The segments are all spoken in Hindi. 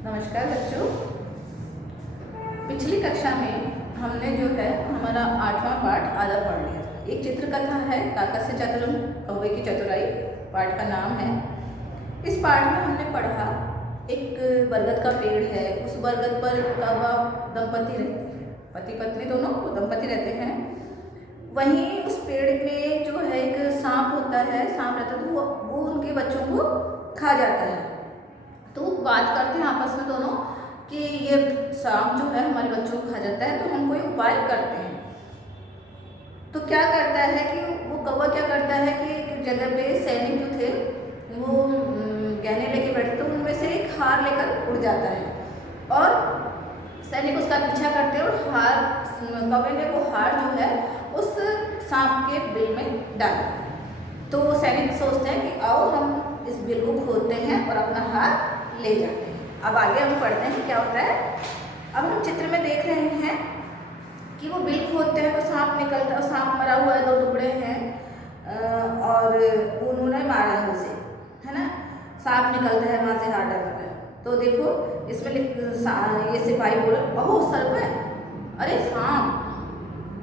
नमस्कार बच्चों। पिछली कक्षा में हमने जो है हमारा 8वां पाठ आधा पढ़ लिया। एक चित्रकथा है काकस्य चतुरम कौवे की चतुराई, पाठ का नाम है। इस पाठ में हमने पढ़ा एक बरगद का पेड़ है, उस बरगद पर कौवा दंपति रहते हैं, पति पत्नी दोनों दंपति रहते हैं। वहीं उस पेड़ में जो है एक सांप होता है, सांप रहता है, तो वो उनके बच्चों को खा जाता है। तो बात करते हैं आपस में दोनों कि ये सांप जो है हमारे बच्चों को खा जाता है, तो हम कोई उपाय करते हैं। तो क्या करता है कि वो कौवा क्या करता है कि एक जगह पे सैनिक जो थे वो गहने लेके बैठे, तो उनमें से एक हार लेकर उड़ जाता है और सैनिक उसका पीछा करते हैं और कौवे ने वो हार जो है उस सांप के बिल में डाल दिया। तो सैनिक सोचते हैं कि आओ हम इस बिल को खोदते हैं और अपना हार ले जाते हैं। अब आगे हम पढ़ते हैं क्या होता है। अब हम चित्र में देख रहे हैं कि वो बिल खोदते हैं तो सांप निकलता है, सांप मरा हुआ है, 2 टुकड़े हैं और उन्होंने मारा है उसे, है ना। सांप निकलता है वहाँ से हार डालता है। तो देखो इसमें ये सिपाही बोले, ओहो सर्प है, अरे सांप,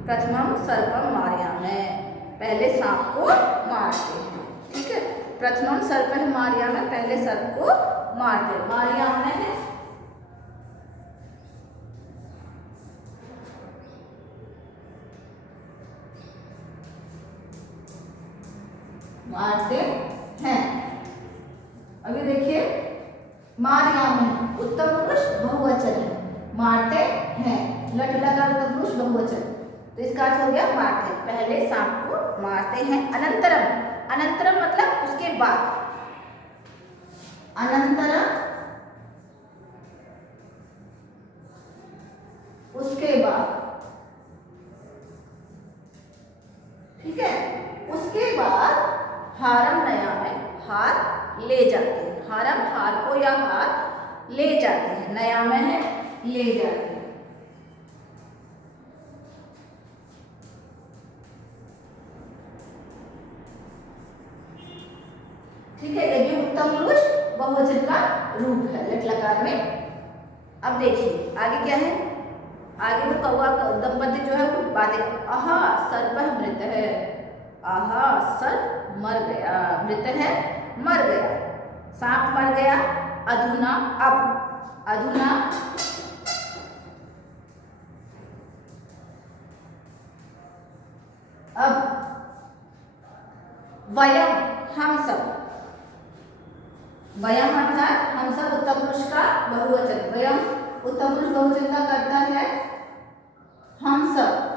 प्रथमम सर्पम मारयामः, पहले सांप को मारते हैं। ठीक है, प्रथमम सर्पः मारयामः, पहले सर्प को मारते हैं। मारयामः है मारते हैं। अभी देखिए मारयामः उत्तम पुरुष बहुवचन है, मारते हैं, लट लगा उत्तम पुरुष बहुवचन, तो इसका अर्थ हो गया मारते। पहले सांप को मारते हैं। अनंतरम, अनंतरम मतलब उसके बाद, अनंतरम उसके बाद, ठीक है। उसके बाद हारम नयामः, हार ले जाते हैं। हारम हार को या हार ले जाते हैं, नयामः है ले जाते हैं। ठीक है, ये भी उत्तम पुरुष बहुवचन का रूप है लट लकार में। अब देखिए आगे क्या है। आगे वो कौवा दंपति जो है वो बातें, आहा सर्पः मृत है, आहा सर्प मर गया, मृत है मर गया, सांप मर गया। अधुना, अब, अधुना अब, वयम हम सब, वयम अर्थात हम सब उत्तम पुरुष का बहुवचन, वयम उत्तम पुरुष बहुवचन का करता है हम सब।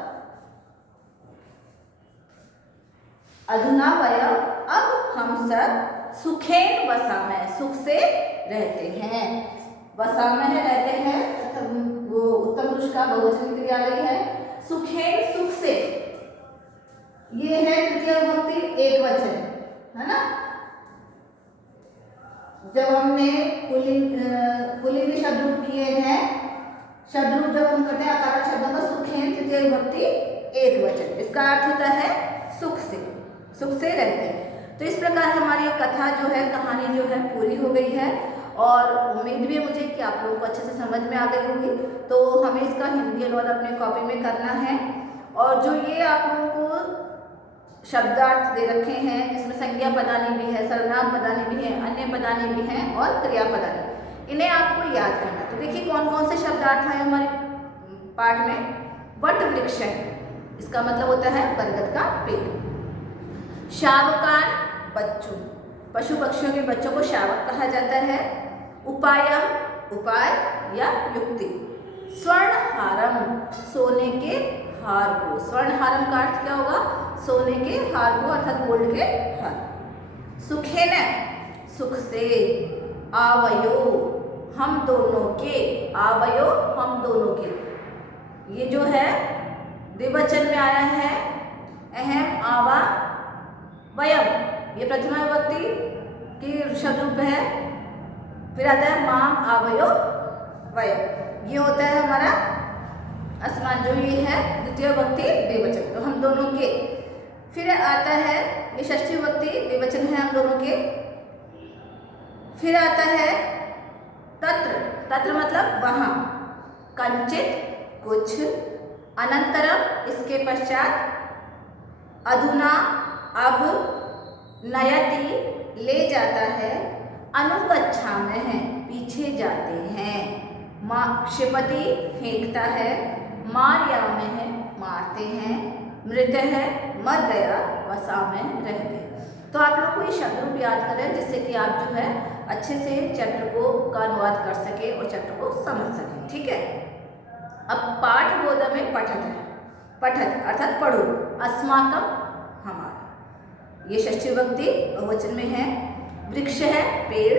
अधुना वयम, अब हम सब, सुखेन वसामः, सुख से रहते हैं, वसामः रहते हैं, वो उत्तम पुरुष का बहुवचन क्रिया गई है। सुखेन सुख से, ये है तृतीय विभक्ति एक वचन, है ना। जब हमने पुल्लिंग शब्द रूप किए हैं, शब्द रूप जब हम करते हैं अकारक शब्दों का, सुखेन तृतीय विभक्ति एक वचन, इसका अर्थ होता है सुख से, सुख से रहते हैं। तो इस प्रकार हमारी कथा जो है, कहानी जो है पूरी हो गई है और उम्मीद भी है मुझे कि आप लोगों को अच्छे से समझ में आ गई होगी। तो हमें इसका हिंदी अनुवाद अपने कॉपी में करना है और जो ये आप लोगों को शब्दार्थ दे रखे हैं, जिसमें संज्ञा पदानी भी है, सर्वनाम पदानी भी है, अन्य पदानी भी हैं और क्रिया पदानी, इन्हें आपको याद करना। तो देखिए कौन कौन से शब्दार्थ आए हमारे पाठ में। वट वृक्ष है, इसका मतलब होता है बरगद का पेड़। शावकान बच्चों, पशु पक्षियों के बच्चों को शावक कहा जाता है। उपायम, उपाय या युक्ति। स्वर्णहारम, सोने के हार को, स्वर्णहारम का अर्थ क्या होगा, सोने के हार को अर्थात गोल्ड के हार। सुखेन, सुख से। आवयो, हम दोनों के, आवयो हम दोनों के, ये जो है द्विवचन में आया है। अहम, आवा, वयम, ये प्रथमा विभक्ति की शब्द रूप है। फिर आता है माम, आवयो, वयम, ये होता है हमारा असमान, जो ये है द्वितीय विभक्ति द्विवचन, तो हम दोनों के। फिर आता है ये षष्ठी विभक्ति द्विवचन है हम दोनों के। फिर आता है तत्र, तत्र मतलब वहाँ, कंचित कुछ, अनंतरम इसके पश्चात, अधुना अब, नयति ले जाता है, अनुगच्छामः है पीछे जाते हैं, क्षिपति फेंकता है, मारयामः है मारते हैं, मृत है मर गया, वसामः रह गए। तो आप लोग को ये शब्द रूप याद करें जिससे कि आप जो है अच्छे से चैप्टर को का अनुवाद कर सके और चैप्टर को समझ सकें। ठीक है, अब पाठ बोध में पठत है, पठत अर्थात पढ़ो, अस्माकम हमारा, ये षष्ठी विभक्ति बहुवचन में है, वृक्ष है पेड़,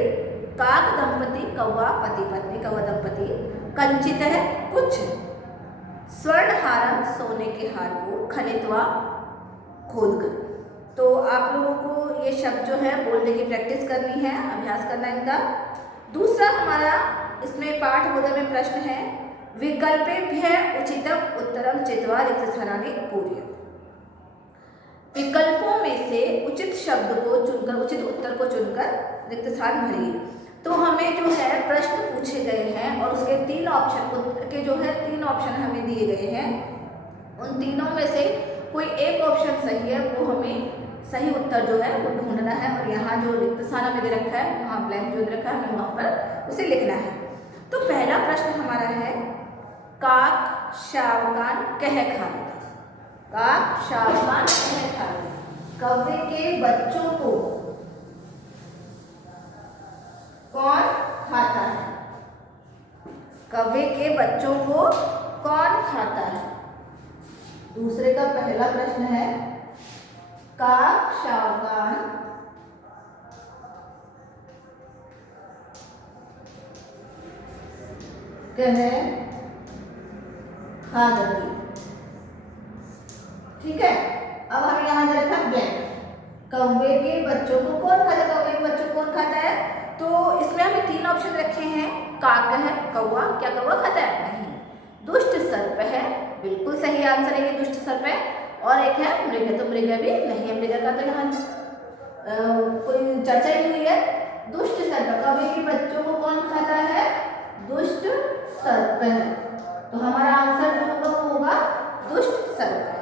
काक दंपति कौवा पति पत्नी कौवा दंपति, कंचित है कुछ, स्वर्ण हारम सोने के हार को, खनित्वा खोद कर। तो आप लोगों को ये शब्द जो है बोलने की प्रैक्टिस करनी है, अभ्यास करना है इनका। दूसरा हमारा इसमें पाठ बोध में प्रश्न है, विकल्पेभ्य उचितम उत्तरम चित्वा रिक्त स्थानानि पूरयतु। विकल्पों में से उचित शब्द को चुनकर, उचित उत्तर को चुनकर रिक्त स्थान भरिए। तो हमें जो है प्रश्न पूछे गए हैं और उसके 3 ऑप्शन, उत्तर के जो है 3 ऑप्शन हमें दिए गए हैं, उन तीनों में से कोई एक ऑप्शन सही है, वो हमें सही उत्तर जो है वो ढूंढना है, और यहाँ जो रिक्त स्थान हमें दे रखा है, वहाँ ब्लैंक जो दे रखा है, हमें वहाँ पर उसे लिखना है। तो पहला प्रश्न हमारा है, काक शावकान कह खाते, काक शावकान कह खाते, कौवे के बच्चों को कौन खाता है, कौवे के बच्चों को कौन खाता है। दूसरे का पहला प्रश्न है, काक शावकान कह खाती। ठीक है, अब हमें यहाँ दे रखा ब्लैंक, कौवे के बच्चों को कौन खाता है, कौवे के बच्चों को कौन खाता है। तो इसमें हमें 3 ऑप्शन रखे हैं, काक है कौवा, क्या कौवा खाता है, नहीं। दुष्ट सर्प है, बिल्कुल सही आंसर है ये दुष्ट सर्प है, और एक है मृग, तो मृग भी नहीं है, मृग का तो यहाँ कोई चर्चा ही हुई है। दुष्ट सर्प, कौवे के बच्चों को कौन खाता है, दुष्ट सर्प है, तो हमारा आंसर जो होगा वो होगा दुष्ट सर्प है।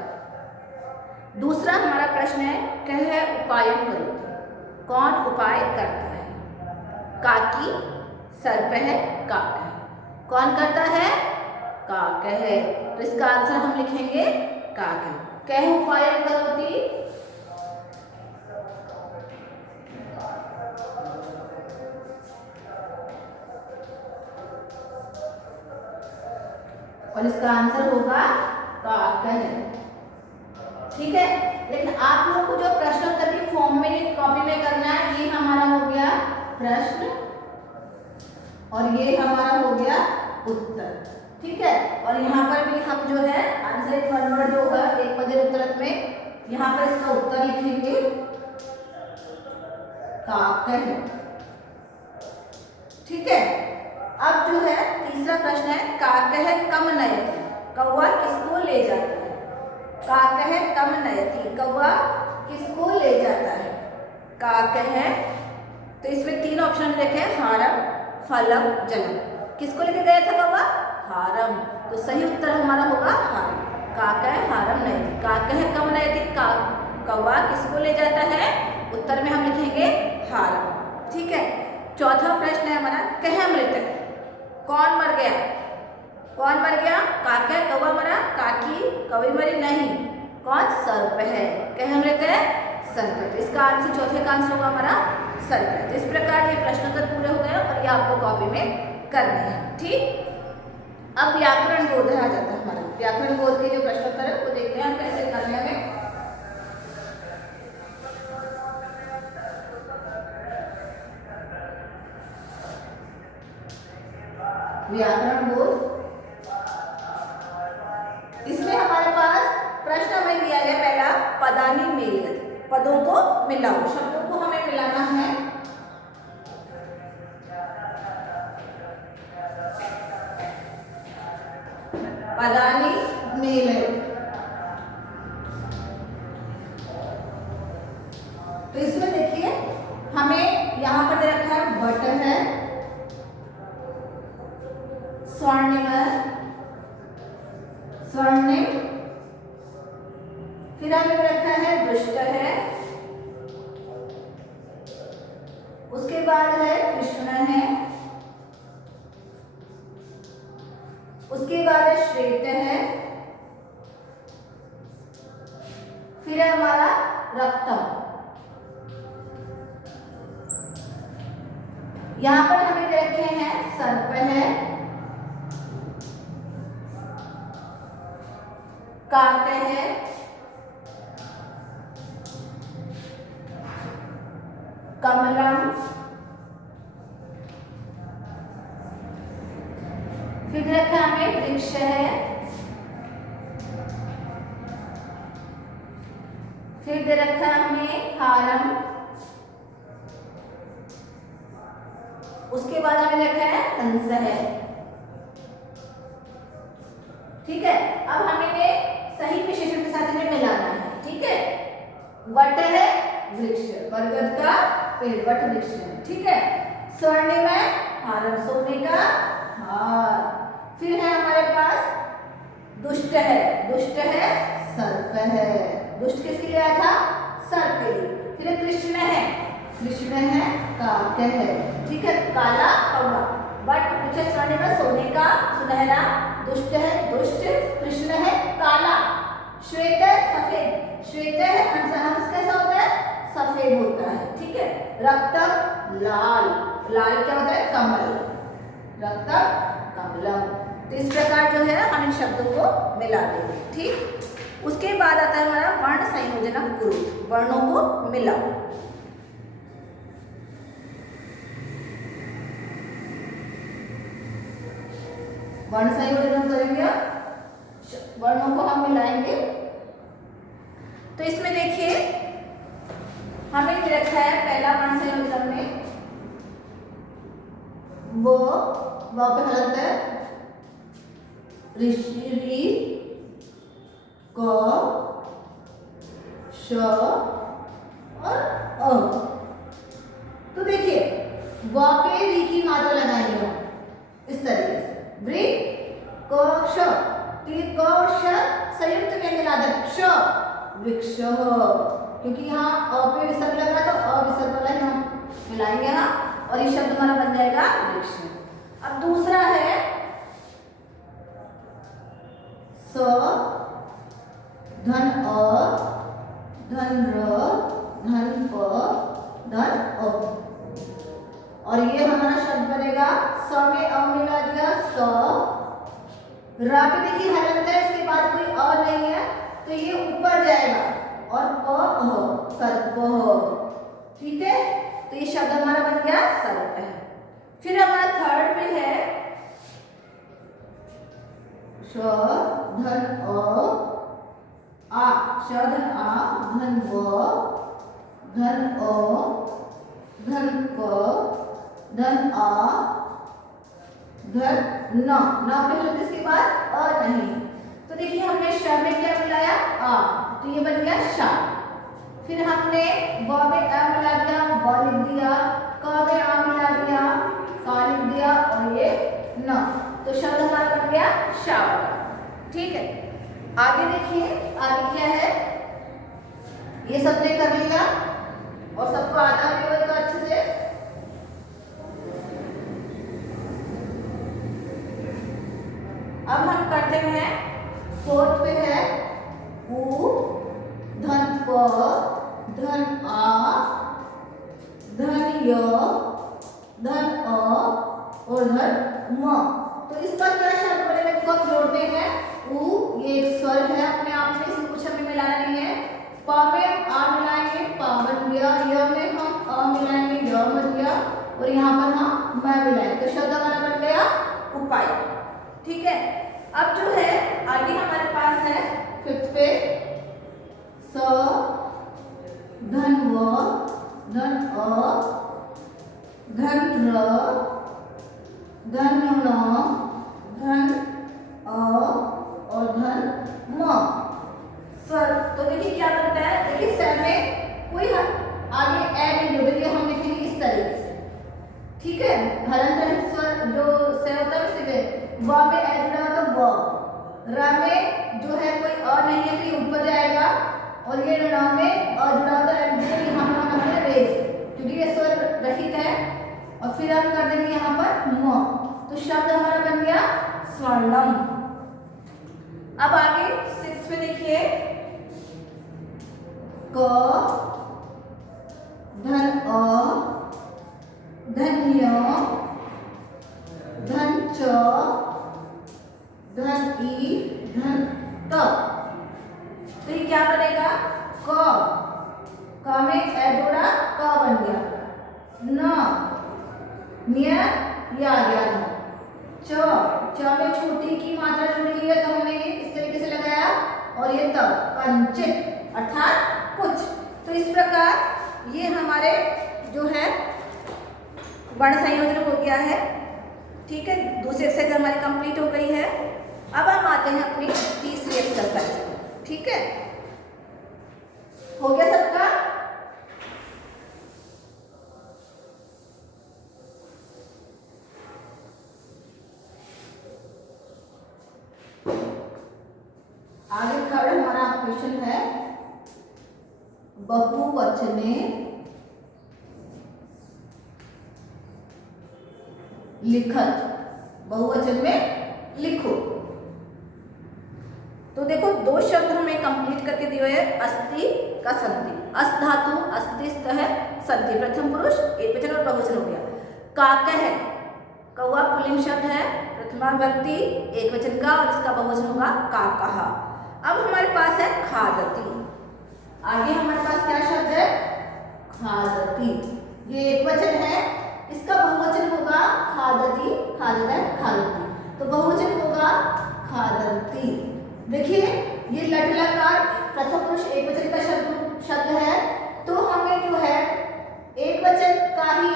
दूसरा हमारा प्रश्न है, कह उपायन करो, कौन उपाय करता है, काकी, सर्प है, काक है, कौन करता है, काक है, तो इसका आंसर हम लिखेंगे काक है। कह उपायन करोति, और इसका आंसर होगा काक है। ठीक है, लेकिन आप लोग को जो प्रश्न उत्तर के फॉर्म में कॉपी में करना है, ये हमारा हो गया प्रश्न और ये हमारा हो गया उत्तर। ठीक है, और यहाँ पर भी हम जो है आंसर इन वन वर्ड जो होगा एक पद उत्तर में, यहाँ पर इसका उत्तर लिखेंगे काक है। ठीक है, अब जो है तीसरा प्रश्न है, काक है कम नयति, कौवा किसको ले जाता है, काक है कम नयति, कौवा किसको ले जाता है, काक है। तो इसमें 3 ऑप्शन लिखे हैं, हारम, फलम, जलम, किसको लेके गया था कौवा, हारम, तो सही उत्तर हमारा होगा हारम, काक है हारम नयति, काक है कम नयति, कौवा किसको ले जाता है, उत्तर में हम लिखेंगे हारम। ठीक है, चौथा प्रश्न है हमारा, कह मृत, कौन मर गया, कौन मर गया, काक है कौवा मरा, काकी कौवी मरी नहीं, कौन, सर्प है, कह मृत है सर्प है, तो इसका आंसर चौथे का आंसर होगा हमारा सर्प है। तो इस प्रकार ये प्रश्न उत्तर पूरे हो गए और ये आपको कॉपी में करने हैं। ठीक, अब व्याकरण बोध आ जाता है हमारा, व्याकरण बोध के जो प्रश्न उत्तर है वो देखते हैं हम कैसे करने हैं। व्याकरण बोध, इसमें हमारे पास प्रश्न हमें दिया गया पहला, पदानि मेलयत, पदों को मिलाओ, शब्दों को हमें मिलाना है। पदानि मेलयत, तो इसमें देखिए हमें यहाँ पर दे रखा है बट है, स्वर्णिम है, स्वर्णिम। फिर हमने रखा है दुष्ट है, उसके बाद है कृष्ण है, उसके बाद है श्वेत है, फिर है हमारा रक्तम। यहां पर हमें रखे हैं सर्प है, काक है, कमलम, फिर रखा हमें वृक्ष है, फिर दे रखा हमें हारम, उसके बाद हमें रखा है हंस है। ठीक है, अब हमें ये सही विशेषण के साथ इन्हें मिलाना है। ठीक है, वट है वृक्ष, बरगद का पेड़ वट वृक्ष है। ठीक है, स्वर्णिम है हारम, सोने का हार। फिर है हमारे पास दुष्ट है, दुष्ट है सर्प है, दुष्ट किसके लिए आया था? सर्प के लिए। फिर कृष्ण है, कृष्ण है काक है। ठीक है, काला कौवा, बट कुछ स्वर्णिम है सोने का सुनहरा, दुष्ट है दुष्ट, कृष्ण है काला, श्वेत है सफेद, श्वेत है हंस, हंस कैसा होता है? सफेद होता है। ठीक है, रक्तम लाल, लाल क्या होता है? कमल, रक्तम कमलम। तो इस प्रकार जो है हम इन शब्दों को मिला देंगे। ठीक, उसके बाद आता है हमारा वर्ण संयोजन ग्रुप, वर्णों को मिलाओ। वर्ण संयोजन करेंगे, वर्णों को हम मिलाएंगे। तो इसमें देखिए हमें रखा है पहला वर्ण संयोजन में वो पे हलत है ऋषि, री, क, श और अ। तो देखिए व पे री की मात्रा लगाएंगे हम इस तरीके से, वृ, क, श, क, श संयुक्त व्यंजनादर क्ष, वृक्ष, क्योंकि यहाँ अ पे विसर्ग लगा तो अ विसर्ग वाला ही हम मिलाएंगे यहाँ और ये शब्द हमारा बन जाएगा वृक्ष। अब दूसरा है स, धन अ, धन र, धन प, धन अ, और ये हमारा शब्द बनेगा स में अ मिला दिया स, रा पे देखिए हलंत है, इसके बाद कोई अ नहीं है तो ये ऊपर जाएगा और प, सर्प। ठीक है, तो ये शब्द हमारा बन गया सर्प है। फिर हमारा थर्ड पे है श, धन अ, आ, श धन आ, धन व, धन अ, धन प, धन आ, धन न, न पे हलंत इसके बाद अ नहीं, तो देखिए हमने श में क्या मिलाया? आ, तो ये बन गया शा। फिर हमने व में अ मिला दिया, व लिख दिया, क में आ मिला दिया, का लिख दिया और ये न, तो शब्द हमारा बन गया शावक। ठीक है, आगे देखिए आगे क्या है, ये सबने कर लिया और सबको आता भी होगा अच्छे से। अब हम करते हैं फोर्थ पे है उ, धन प, धन आ, धन य, धन अ और धन म। तो इसका क्या शब्द बनेगा? इसको हम जोड़ते हैं उ, ये एक स्वर है अपने आप में, इसमें कुछ हमें मिलाना नहीं है। प में आ मिलाएंगे, पा बन गया, य में हम अ मिलाएंगे, य बन गया और यहाँ पर हम म मिलाएंगे, तो शब्द हमारा बन गया उपाय। ठीक है, अब जो है आगे हमारे पास है फिफ्थ पे स, धन व, धन अ, धन र, धन न, धन अ और धन म। स्वर तो देखिए क्या बनता है, देखिए स्वर में कोई हम आगे ए नहीं जोड़ेंगे, हम लिखेंगे इस तरीके से। ठीक है, दंत स्वर जो से होता है उससे व में ए जुड़ा हो तो व, र में जो है कोई अ नहीं है तो ये ऊपर जाएगा, और ये ण में अ जुड़ा होता है यहाँ पर हम बनाएंगे रेस, क्योंकि ये स्वर रहित है, और फिर हम कर देंगे यहाँ पर म, तो शब्द हमारा बन गया स्वर्णम। अब आगे 6 में देखिए, क धन अ धन य धन च धन ई धन त, तो ये क्या बनेगा, क में ए जोड़ा क बन गया, न न्य या गया न, च में छोटी की मात्रा जुड़ी हुई है तो हमने ये इस तरीके से लगाया, और ये त कंचित अर्थात कुछ। तो इस प्रकार ये हमारे जो है वर्ण संयोजन हो गया है। ठीक है, दूसरी एक्सरसाइज हमारी कंप्लीट हो गई है। अब हम आते हैं अपनी तीसरी एक्सरसाइज पर। ठीक है, हो गया सबका? आगे थर्ड हमारा क्वेश्चन है, बहुवचने लिखत, बहुवचन में लिखो। तो देखो दो शब्द हमें कंप्लीट करके दिए हुए हैं, अस्ति का संधि, अस धातु अस्तिस्थ है, संधि प्रथम पुरुष एक वचन और बहुवचन हो गया। काकह, कौवा पुल्लिंग शब्द है, प्रथमा विभक्ति एक वचन का, और इसका बहुवचन होगा काकः। अब हमारे पास है खादति, आगे हमारे पास क्या शब्द है, खादति, ये एक वचन है, इसका बहुवचन होगा खादति, खादत है खादति, तो बहुवचन होगा खादन्ति। देखिए ये लट लकार प्रथम पुरुष एक वचन का शब्द है, तो हमें जो है एक वचन का ही,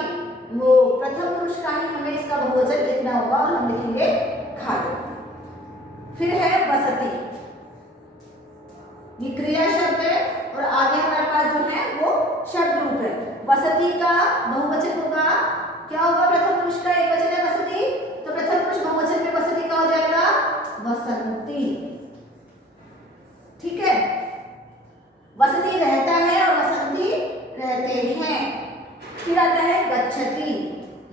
वो प्रथम पुरुष का ही हमें इसका बहुवचन लिखना होगा, और हम लिखेंगे खादति। फिर है वसति, ये क्रिया शब्द है, और आगे हमारे पास जो है वो शब्द रूप है। वसति का बहुवचन होगा, क्या होगा, प्रथम पुरुष का एक वचन है वसति, तो प्रथम पुरुष बहुवचन में वसति का हो जाएगा वसंती। ठीक है, वसति रहता है और वसंती रहते हैं। फिर आता है गच्छति,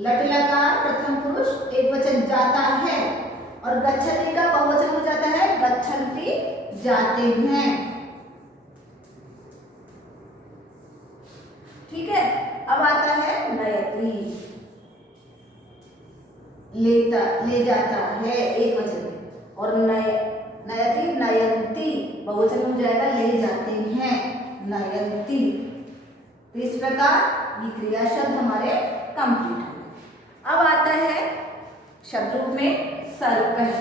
लट लकार प्रथम पुरुष एक वचन जाता है, और गच्छति का बहुवचन हो जाता है गच्छन्ति, जाते हैं। ठीक है, अब आता है नयति, लेता ले जाता है एक वचन में, और नयति नयन्ति बहुवचन हो जाएगा ले जाते हैं, नयन्ति। तो इस प्रकार ये क्रिया शब्द हमारे कंप्लीट हो गए। अब आता है शब्द रूप में सर्पः,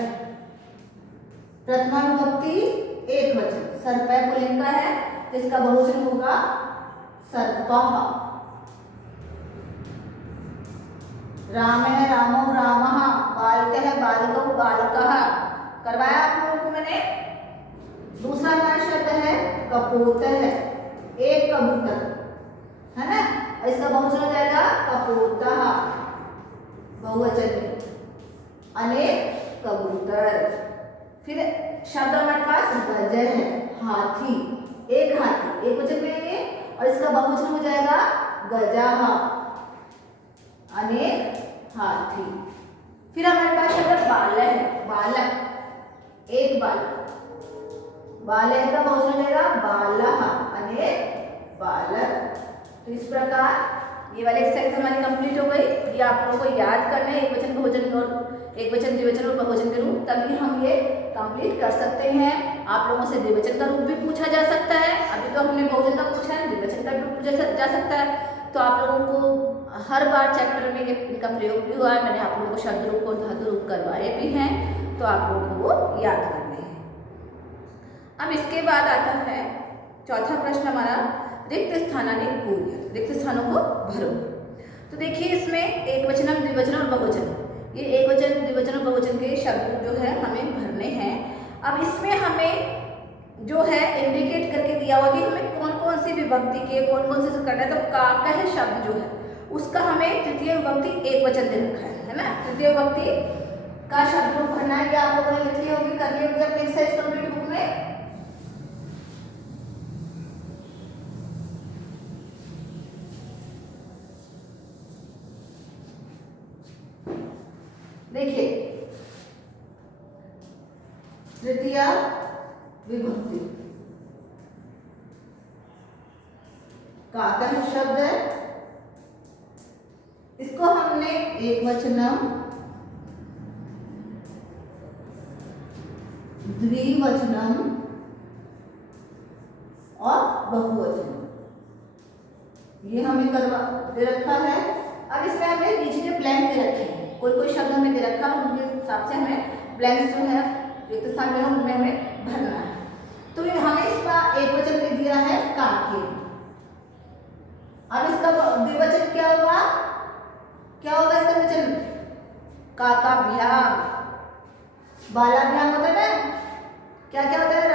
प्रथमा विभक्ति एक वचन, सर्पः पुल्लिंग का है, तो इसका बहुवचन होगा सर्पः। रामः रामौ रामः, बालकः बालकौ बालकः, करवाया आप लोगों को मैंने। दूसरा हमारा शब्द है कपोतः, एक कबूतर है ना, और इसका बहुवचन हो जाएगा कपोतः, बहुवचन में अनेक कबूतर। फिर शब्द हमारे पास गज है, हाथी, एक हाथी एक वचन में ये, और इसका बहुवचन हो जाएगा गजः, अनेक हाथी। फिर हमारे पास शब्द बालः है, बालक एक बालक, बालः का बहुवचन हो जाएगा बालः, अनेक बालक। तो इस प्रकार ये वाली एक्सरसाइज हमारी कंप्लीट हो गई। ये आप लोगों को याद करना है, एक वचन बहुवचन और एक वचन द्विवचन और बहुवचन के रूप, तभी हम ये कंप्लीट कर सकते हैं। आप लोगों से द्विवचन का रूप भी पूछा जा सकता है, अभी तो हमने बहुवचन का पूछा है, द्विवचन का रूप पूछा जा सकता है। तो आप लोगों को हर बार चैप्टर में इनका प्रयोग भी हुआ है, मैंने आप लोगों को शब्द रूप और धातु रूप करवाए भी हैं, तो आप लोगों को वो याद करने हैं। अब इसके बाद आता है चौथा प्रश्न हमारा, रिक्त स्थानानि पूरयतु, रिक्त स्थानों को भरो। तो देखिए इसमें एक वचनम द्विवचन और बहुवचन, ये एक वचन द्विवचन और बहुवचन के शब्द जो है हमें भरने हैं। अब इसमें हमें जो है इंडिकेट करके दिया हुआ कि हमें कौन कौन सी विभक्ति के कौन कौन से करना है। तो काकः शब्द जो है उसका हमें तृतीय विभक्ति एक वचन दे रखा है, है ना। तृतीय विभक्ति का शब्द रूप भरना है, ये आप लोगों ने लिख ली होगी, कर ली होगी अपनी एक्सरसाइज कंप्लीट बुक में। देखिए तृतीय विभक्ति का शब्द है, इसको हमने एक वचनम, द्विवचनम और बहुवचनम ये हमें करवा दे रखा है। अब इसमें हमें बीच में ब्लैंक दे रखे हैं, कोई कोई शब्द हमें दे रखा है, उनके हिसाब से हमें ब्लैंक्स जो है रिक्त स्थान में उनमें हमें भरना है। तो ये हमें इसका एक वचन दे दिया है काके। अब इसका द्विवचन क्या होगा, क्या होगा इसका वचन, काकाभ्याम, बालाभ्याम होता है ना, क्या क्या होता है,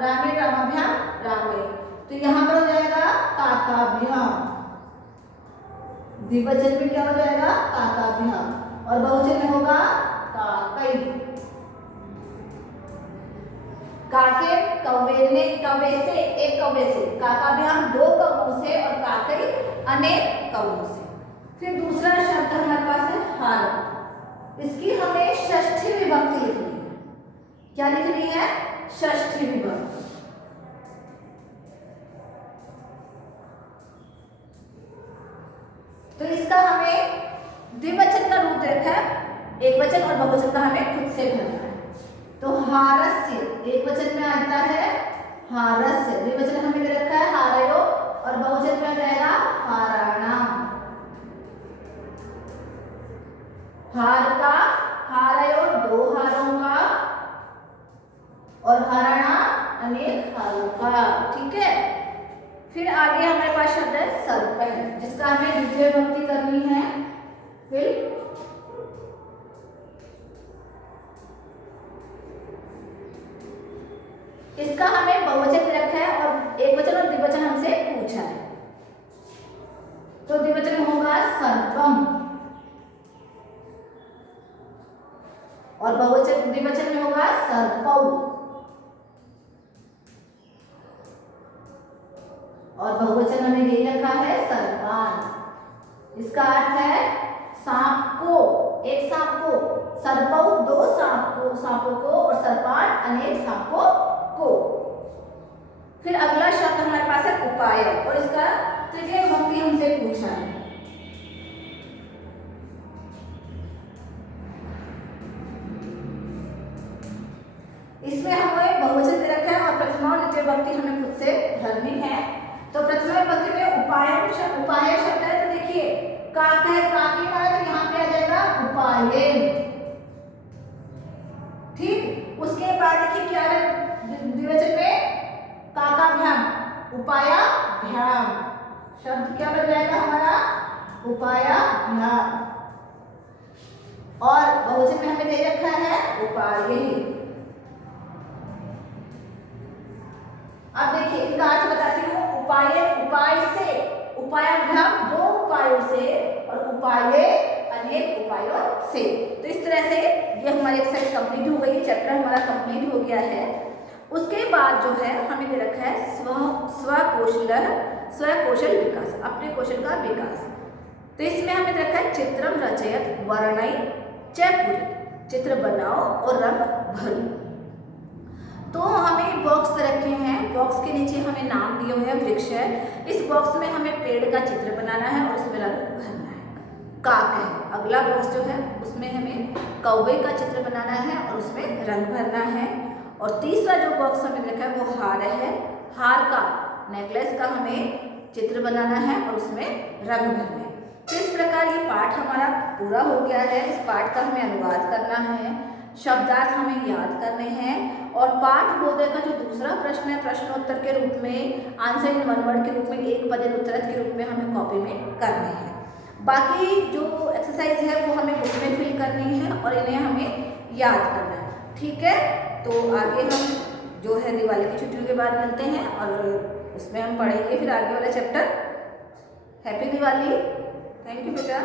रामे रामाभ्याम रामे, तो यहाँ पर हो जाएगा काकाभ्याम। द्विवचन में क्या हो जाएगा, काकाभ्याम, और बहुवचन में होगा काकई। काके कौवे ने, कौवे से, एक कौवे से, काकाभ्याम दो कौवों से, और काकई अनेक कौवों से। फिर दूसरा शब्द हमारे पास है हार, इसकी हमें षष्ठी विभक्ति लिखनी है। क्या लिखनी है, षष्ठी विभक्ति। तो इसका हमें द्विवचन का रूप रखा है, एक वचन और बहुवचन का हमें खुद से भरना है। तो हारस्य एक वचन में आता है हारस्य, द्विवचन हमें दे रखा है हारयो, और बहुवचन में रहेगा हाराणाम। हार का, हारयो दो हारों का, और हाराणा अनेक हारों का, ठीक है। फिर आगे हमारे पास शब्द है सर्पण, जिसका हमें द्वितीय विभक्ति करनी है। फिर इसका हमें बहुवचन दे रखा है, और एक वचन और द्विवचन हमसे पूछा है, तो द्विवचन होगा सर्पम, और बहुवचन द्विवचन में होगा सर्पौ, और बहुवचन हमें यही रखा है सर्पान। इसका अर्थ है सांप को, एक सांप को, सर्पौ दो सांपों को, और सर्पान अनेक सांपों को। फिर अगला शब्द हमारे पास है उपाय, और इसका तृतीय विभक्ति हमसे पूछा है। इसमें हमें बहुवचन दे रखा है, और प्रथमा और द्वितीय विभक्ति हमें खुद से भरनी है। तो प्रथमा विभक्ति में उपाय शब्द है, तो देखिए काक है, काकी वाला, तो यहाँ पे आ जाएगा उपाये, ठीक। उसके बाद देखिए क्या है द्विवचन में, काकाभ्याम, उपायाभ्याम, शब्द क्या बन जाएगा हमारा, उपायाभ्याम, और बहुवचन में हमें दे रखा है उपाये। अब देखिए इनका अर्थ बताती हूँ, उपाय, उपाय से, उपायाभ्याम दो उपायों से, और उपाये अनेक उपायों से। तो इस तरह से ये हमारी एक्सरसाइज कंप्लीट हो गई, चैप्टर हमारा कंप्लीट हो गया है। उसके बाद जो है हमें दे रखा है स्वकौशल विकास, अपने कौशल का विकास। तो इसमें हमें दे रखा है चित्रम रचयत वर्णय च पूरित, चित्र बनाओ और रंग भरो। तो हमें बॉक्स रखे हैं, बॉक्स के नीचे हमें नाम दिए हुए हैं वृक्ष है, इस बॉक्स में हमें पेड़ का चित्र बनाना है और उसमें रंग भरना है। काक है, अगला बॉक्स जो है उसमें हमें कौवे का चित्र बनाना है और उसमें रंग भरना है। और तीसरा जो बॉक्स हमें रखा है वो हार है, हार का, नेकलेस का हमें चित्र बनाना है और उसमें रंग भरना है। तो इस प्रकार ये पाठ हमारा पूरा हो गया है। इस पाठ का हमें अनुवाद करना है, शब्दार्थ हमें याद करने हैं, और पाठ बोधय का जो दूसरा प्रश्न है प्रश्नोत्तर के रूप में, आंसर इन वन वर्ड के रूप में, एक पद उत्तरत के रूप में हमें कॉपी में करने हैं। बाकी जो एक्सरसाइज है वो हमें बुक में फिल करनी है और इन्हें हमें याद करना है, ठीक है। तो आगे हम जो है दिवाली की छुट्टियों के बाद मिलते हैं और उसमें हम पढ़ेंगे फिर आगे वाला chapter. Happy Diwali, thank you बेटा।